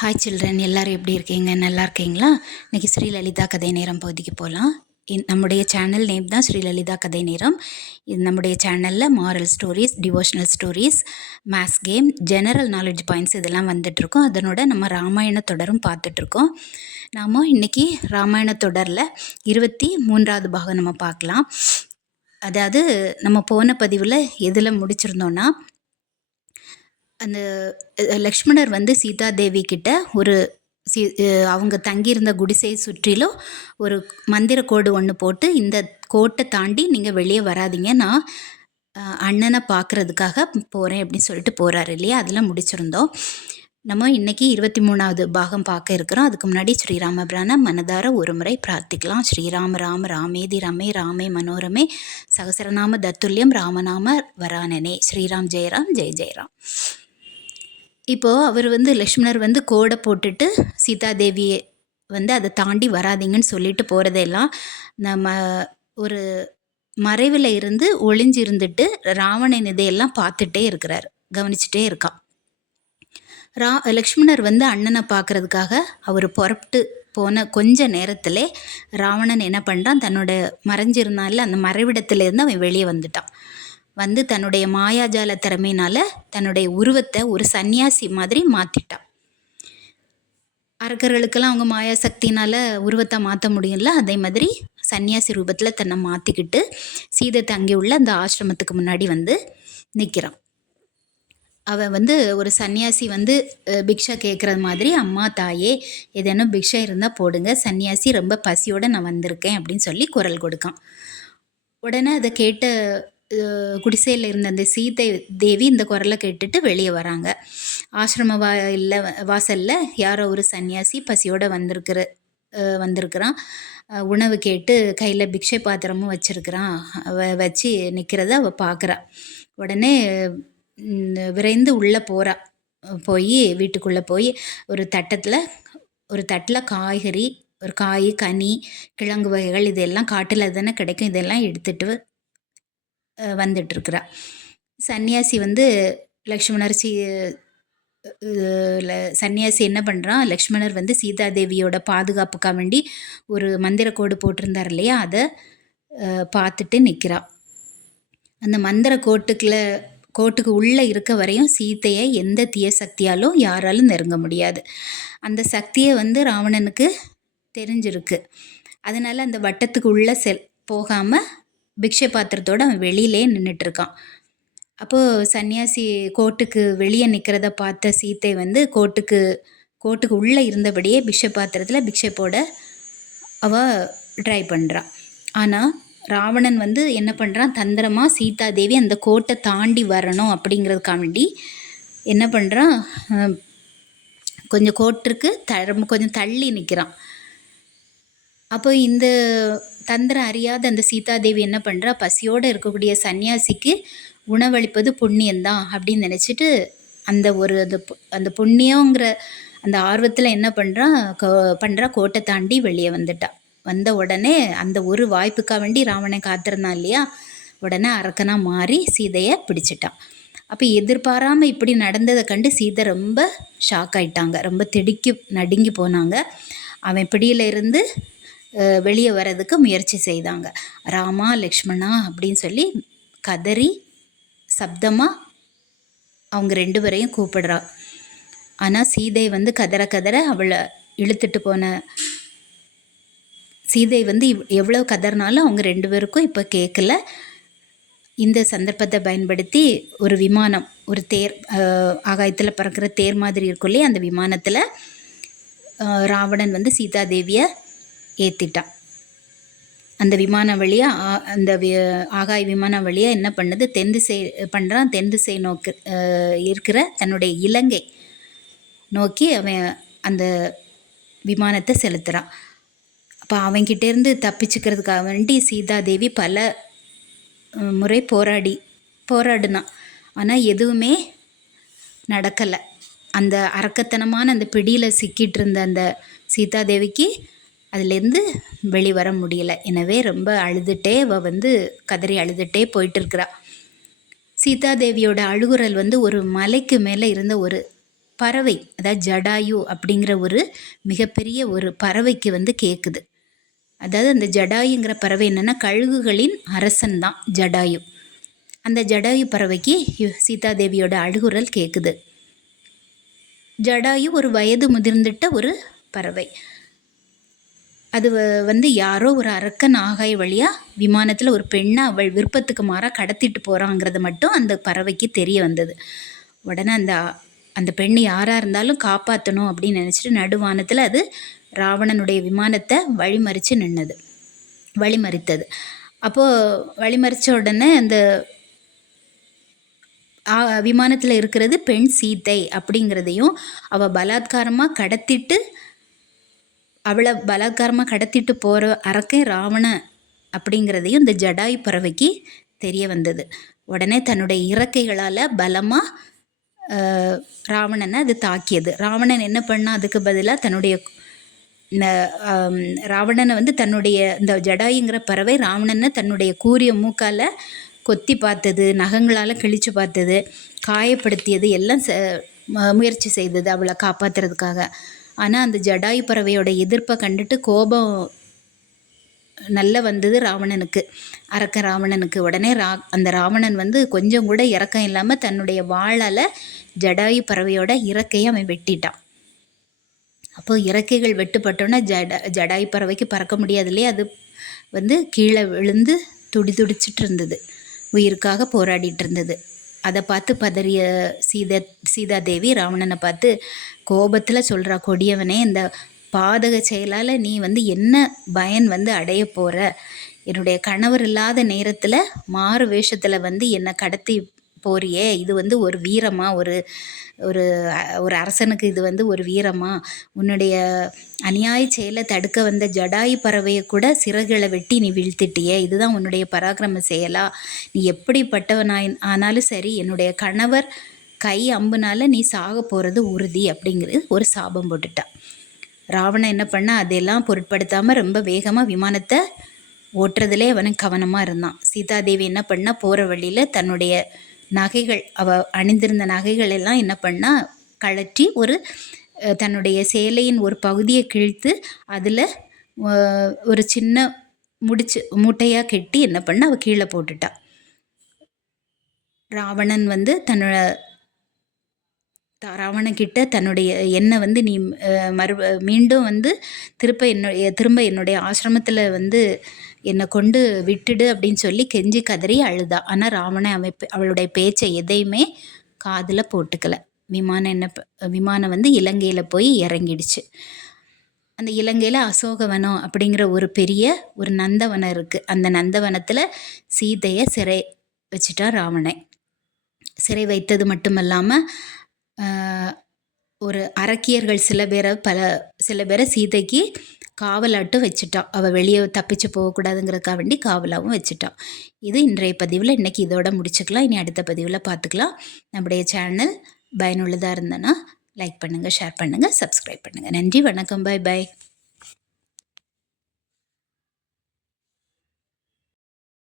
Hi children, எல்லோரும் எப்படி இருக்கீங்க? நல்லா இருக்கீங்களா? இன்றைக்கி ஸ்ரீலலிதா கதை நேரம் பகுதிக்கு போகலாம். நம்முடைய சேனல் நேம் தான் ஸ்ரீலலிதா கதை நேரம். இது நம்முடைய சேனலில் moral stories, devotional stories, maths game, general knowledge points இதெல்லாம் வந்துட்டுருக்கோம். அதனோட நம்ம ராமாயண தொடரும் பார்த்துட்ருக்கோம். நாம் இன்றைக்கி ராமாயண தொடரில் 23வது பாகம் நம்ம பார்க்கலாம். அதாவது நம்ம போன பதிவில் எதில் முடிச்சிருந்தோன்னா, அந்த லக்ஷ்மணர் வந்து சீதா தேவி கிட்ட ஒரு அவங்க தங்கியிருந்த குடிசையை சுற்றிலும் ஒரு மந்திர கோடு ஒன்று போட்டு, இந்த கோட்டை தாண்டி நீங்கள் வெளியே வராதிங்க, நான் அண்ணனை பார்க்குறதுக்காக போகிறேன் அப்படின்னு சொல்லிட்டு போகிறாரு இல்லையா? அதெல்லாம் முடிச்சிருந்தோம். நம்ம இன்றைக்கி 23வது பாகம் பார்க்க இருக்கிறோம். அதுக்கு முன்னாடி ஸ்ரீராமபிரான மனதார ஒரு முறை பிரார்த்திக்கலாம். ஸ்ரீராம ராம ராமேதி ரமே ராமே மனோரமே சகசரநாம தத்துல்யம் ராமநாம வரானனே. ஸ்ரீராம் ஜெயராம் ஜெய ஜெயராம். இப்போது அவர் வந்து லக்ஷ்மணர் வந்து கோடை போட்டுட்டு சீதாதேவியை வந்து அதை தாண்டி வராதிங்கன்னு சொல்லிட்டு போகிறதெல்லாம் நம்ம ஒரு மறைவில் இருந்து ஒளிஞ்சு இருந்துட்டு ராவணன் இதையெல்லாம் பார்த்துட்டே இருக்கிறார், கவனிச்சுட்டே இருக்கான். லக்ஷ்மணர் வந்து அண்ணனை பார்க்குறதுக்காக அவர் புறப்பட்டு போன கொஞ்ச நேரத்திலே ராவணன் என்ன பண்ணுறான், தன்னோட மறைஞ்சிருந்தால அந்த மறைவிடத்துலேருந்து அவன் வெளியே வந்துட்டான். வந்து தன்னுடைய மாயாஜால திறமையினால் தன்னுடைய உருவத்தை ஒரு சன்னியாசி மாதிரி மாற்றிட்டான். அரக்கர்களுக்கெல்லாம் அவங்க மாயா சக்தினால் உருவத்தை மாற்ற முடியும்ல, அதே மாதிரி சன்னியாசி ரூபத்தில் தன்னை மாற்றிக்கிட்டு சீதை தங்கி உள்ள அந்த ஆசிரமத்துக்கு முன்னாடி வந்து நிற்கிறான். அவன் வந்து ஒரு சன்னியாசி வந்து பிக்ஷா கேட்குறது மாதிரி, அம்மா தாயே ஏதேனும் பிக்ஷா இருந்தால் போடுங்க, சன்னியாசி ரொம்ப பசியோடு நான் வந்திருக்கேன் அப்படின்னு சொல்லி குரல் கொடுக்கான். உடனே அதை கேட்ட குடிசையில் இருந்த அந்த சீதை தேவி இந்த குரலை கேட்டுட்டு வெளியே வராங்க. ஆசிரம வாசலில் யாரோ ஒரு சன்னியாசி பசியோடு வந்திருக்கிறான். உணவு கேட்டு கையில் பிக்ஷை பாத்திரமும் வச்சிருக்கிறான். வச்சு நிற்கிறத அவள் பார்க்குறா. உடனே விரைந்து உள்ளே போகிறா. போய் வீட்டுக்குள்ளே போய் ஒரு தட்டில் காய்கறி, ஒரு காய், கனி, கிழங்கு வகைகள் இதெல்லாம் காட்டில் தானே கிடைக்கும், இதெல்லாம் எடுத்துகிட்டு வந்துட்டுருக்குறா. சன்னியாசி வந்து லக்ஷ்மணர் சன்னியாசி என்ன பண்ணுறான், லக்ஷ்மணர் வந்து சீதாதேவியோட பாதுகாப்புக்காக வேண்டி ஒரு மந்திர கோடு போட்டிருந்தார் இல்லையா, அதை பார்த்துட்டு நிற்கிறான். அந்த மந்திர கோட்டுக்கு உள்ளே இருக்க வரையும் சீதையை எந்த தீய சக்தியாலும் யாராலும் நெருங்க முடியாது. அந்த சக்தியை வந்து ராவணனுக்கு தெரிஞ்சிருக்கு. அதனால் அந்த வட்டத்துக்கு உள்ளே போகாமல் பிக்ஷை பாத்திரத்தோடு அவன் வெளியிலே நின்றுட்டுருக்கான். அப்போது சன்னியாசி கோட்டுக்கு வெளியே நிற்கிறத பார்த்த சீத்தை வந்து கோட்டுக்கு உள்ளே இருந்தபடியே பிக்ஷை பாத்திரத்தில் பிக்ஷை போட அவள் ட்ரை பண்ணுறான். ஆனால் ராவணன் வந்து என்ன பண்ணுறான், தந்திரமாக சீதாதேவி அந்த கோட்டை தாண்டி வரணும் அப்படிங்கிறதுக்காக வேண்டி என்ன பண்ணுறான், கொஞ்சம் கோட்டிற்கு கொஞ்சம் தள்ளி நிற்கிறான். அப்போ இந்த தந்திரம் அறியாத அந்த சீதாதேவி என்ன பண்ணுறா, பசியோடு இருக்கக்கூடிய சன்னியாசிக்கு உணவளிப்பது புண்ணியந்தான் அப்படின்னு நினச்சிட்டு அந்த புண்ணியங்கிற அந்த ஆர்வத்தில் என்ன பண்ணுறா கோட்டை தாண்டி வெளியே வந்துட்டா. வந்த உடனே அந்த ஒரு வாய்ப்புக்காக வேண்டி ராவணன் காத்திருந்தான் இல்லையா, உடனே அரக்கனாக மாறி சீதையை பிடிச்சிட்டான். அப்போ எதிர்பாராமல் இப்படி நடந்ததை கண்டு சீதை ரொம்ப ஷாக் ஆகிட்டாங்க, ரொம்ப நடுங்கி போனாங்க. அவன் பிடியில் இருந்து வெளியே வர்றதுக்கு முயற்சி செய்தாங்க. ராமா லக்ஷ்மணா அப்படின்னு சொல்லி கதறி சப்தமாக அவங்க 2 பேரையும் கூப்பிடுறா. ஆனால் சீதை வந்து கதற அவளை இழுத்துட்டு போன சீதை வந்து எவ்வளோ கதறினாலும் அவங்க 2 பேருக்கும் இப்போ கேட்கல. இந்த சந்தர்ப்பத்தை பயன்படுத்தி ஒரு விமானம், ஒரு தேர், ஆகாயத்தில் பறக்கிற தேர் மாதிரி இருக்கும் இல்லையா, அந்த விமானத்தில் ராவணன் வந்து சீதாதேவியை ஏற்றிட்டான். அந்த விமானம் வழியாக அந்த ஆகாய விமானம் வழியாக என்ன பண்ணுது, தென் திசை நோக்கி இருக்கிற தன்னுடைய இலங்கை நோக்கி அவன் அந்த விமானத்தை செலுத்துகிறான். அப்போ அவன்கிட்டேருந்து தப்பிச்சுக்கிறதுக்காக வேண்டி சீதாதேவி பல முறை போராடினான். ஆனால் எதுவுமே நடக்கலை. அந்த அரக்கத்தனமான அந்த பிடியில் சிக்கிட்டு இருந்த அந்த சீதாதேவிக்கு அதுலேருந்து வெளிவர முடியலை. எனவே ரொம்ப அழுதுகிட்டே அவள் வந்து கதறி அழுதுகிட்டே போயிட்டுருக்கிறா. சீதாதேவியோட அழுகுரல் வந்து ஒரு மலைக்கு மேலே இருந்த ஒரு பறவை, அதாவது ஜடாயு அப்படிங்கிற ஒரு மிகப்பெரிய ஒரு பறவைக்கு வந்து கேட்குது. அதாவது அந்த ஜடாயுங்கிற பறவை என்னென்னா கழுகுகளின் அரசன் தான் ஜடாயு. அந்த ஜடாயு பறவைக்கு சீதாதேவியோட அழுகுரல் கேட்குது. ஜடாயு ஒரு வயது முதிர்ந்துட்ட ஒரு பறவை. அது வந்து யாரோ ஒரு அரக்கன் ஆகாய வழியாக விமானத்தில் ஒரு பெண்ணை அவள் விருப்பத்துக்கு மாறாக கடத்திட்டு போகிறாங்கிறது மட்டும் அந்த பறவைக்கு தெரிய வந்தது. உடனே அந்த பெண்ணு யாராக இருந்தாலும் காப்பாற்றணும் அப்படின்னு நினச்சிட்டு நடுவானத்தில் அது ராவணனுடைய விமானத்தை வழிமறித்தது. அப்போது வழிமறித்த உடனே அந்த விமானத்தில் இருக்கிறது பெண் சீதை அப்படிங்கிறதையும் அவளை பலாத்காரமாக கடத்திட்டு போகிற அரக்கன் ராவணன் அப்படிங்கிறதையும் இந்த ஜடாயு பறவைக்கு தெரிய வந்தது. உடனே தன்னுடைய இறக்கைகளால் பலமாக ராவணனை அது தாக்கியது. ராவணன் என்ன பண்ணா, அதுக்கு பதிலாக ராவணனை வந்து தன்னுடைய இந்த ஜடாயுங்கிற பறவை ராவணனை தன்னுடைய கூரிய மூக்கால் கொத்தி பார்த்தது, நகங்களால் கிழிச்சு பார்த்தது, காயப்படுத்தியது, எல்லாம் முயற்சி செய்தது அவளை காப்பாற்றுறதுக்காக. ஆனால் அந்த ஜடாயு பறவையோட எதிர்ப்பை கண்டுட்டு கோபம் நல்லா வந்தது ராவணனுக்கு. உடனே அந்த ராவணன் வந்து கொஞ்சம் கூட இறக்கம் இல்லாமல் தன்னுடைய வாளால் ஜடாயு பறவையோட இறக்கையை அவன் வெட்டிட்டான். அப்போது இறக்கைகள் வெட்டுப்பட்டோன்னே ஜடாயு பறவைக்கு பறக்க முடியாது இல்லையா, அது வந்து கீழே விழுந்து துடிச்சிட்டு இருந்தது, உயிருக்காக போராடிட்டு இருந்தது. அதை பார்த்து பதறிய சீதாதேவி ராவணனை பார்த்து கோபத்தில் சொல்கிறா, கொடியவனே, இந்த பாதக செயலால் நீ வந்து என்ன பயன் வந்து அடைய போகிற? என்னுடைய கணவர் இல்லாத நேரத்தில் மாறு வேஷத்தில் வந்து என்னை கடத்தி போறியே, இது வந்து ஒரு வீரமா? ஒரு ஒரு அரசனுக்கு இது வந்து ஒரு வீரமா? உன்னுடைய அநியாய செயலை தடுக்க வந்த ஜடாயு பறவையை கூட சிறகுகளை வெட்டி நீ வீழ்த்திட்டியே, இதுதான் உன்னுடைய பராக்கிரம செயலா? நீ ஆனாலும் சரி, என்னுடைய கணவர் கை அம்புனால நீ சாக போகிறது உறுதி அப்படிங்கிறது ஒரு சாபம் போட்டுட்டா. ராவணன் என்ன பண்ணா, அதெல்லாம் பொருட்படுத்தாமல் ரொம்ப வேகமாக விமானத்தை ஓட்டுறதுலே அவன் கவனமாக இருந்தான். சீதாதேவி என்ன பண்ணா, போகிற வழியில் தன்னுடைய நகைகள், அவள் அணிந்திருந்த நகைகள் எல்லாம் என்ன பண்ணா கழற்றி தன்னுடைய சேலையின் ஒரு பகுதியை கிழித்து அதில் ஒரு சின்ன மூட்டையாக கெட்டி என்ன பண்ண அவள் கீழே போட்டுட்டா. ராவணன் வந்து ராவணன்கிட்ட தன்னுடைய என்னை வந்து நீ மீண்டும் வந்து திரும்ப என்னுடைய ஆசிரமத்தில் வந்து என்னை கொண்டு விட்டுடு அப்படின்னு சொல்லி கெஞ்சி கதறி அழுதா. ஆனால் ராவணன் அவளுடைய பேச்சை எதையுமே காதில் போட்டுக்கல. விமானம் வந்து இலங்கையில் போய் இறங்கிடுச்சு. அந்த இலங்கையில் அசோகவனம் அப்படிங்கிற ஒரு நந்தவனம் இருக்குது. அந்த நந்தவனத்தில் சீதையை சிறை வச்சுட்டான் ராவணன். சிறை வைத்தது மட்டுமல்லாமல் ஒரு அரக்கியர்கள் சில பேரை சீதைக்கு காவலாட்டும் வச்சுட்டான். அவள் வெளியே தப்பிச்சு போகக்கூடாதுங்கிறதுக்காக வேண்டி காவலாகவும் வச்சுட்டான். இது இன்றைய பதிவில். இன்றைக்கி இதோட முடிச்சுக்கலாம். இனி அடுத்த பதிவில் பார்த்துக்கலாம். நம்முடைய சேனல் பயனுள்ளதாக இருந்தனா லைக் பண்ணுங்கள், ஷேர் பண்ணுங்கள், சப்ஸ்கிரைப் பண்ணுங்கள். நன்றி, வணக்கம், பாய்.